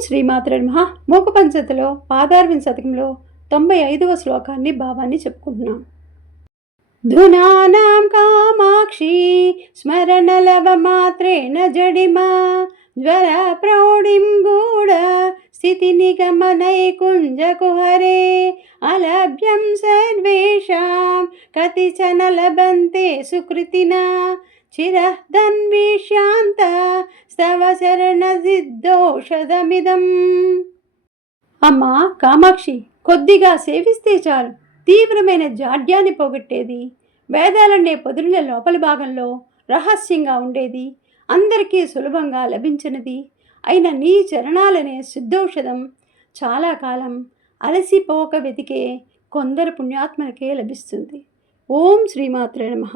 శ్రీమాత్ర నమ మూకపంచతిలో పాదార్విన్ శతకంలో తొంభై ఐదవ శ్లోకాన్ని భావాన్ని చెప్పుకుంటున్నాం. ధునానాం కామాక్షి స్మరణలవ మాత్రేణ జడిమా జ్వర ప్రౌఢిం గూఢ స్థితి నిగమనై కుంజకుహరే అలభ్యం సర్వేషాం కతిచన లభంతే సుకృతినా చిరః ధన్విష్యాంత స్తవ శరణ సిద్ధౌషధమిదం అమ్మా కామాక్షి కొద్దిగా సేవిస్తే చాలు. తీవ్రమైన జాడ్యాన్ని పోగొట్టేది వేదాలనే పొదురుల లోపల భాగంలో రహస్యంగా ఉండేది అందరికీ సులభంగా లభించినది. అయిన నీ చరణాలనే సిద్ధౌషధం చాలా కాలం అలసిపోక వెతికే కొందరు పుణ్యాత్మలకే లభిస్తుంది. ఓం శ్రీమాత్రే నమః.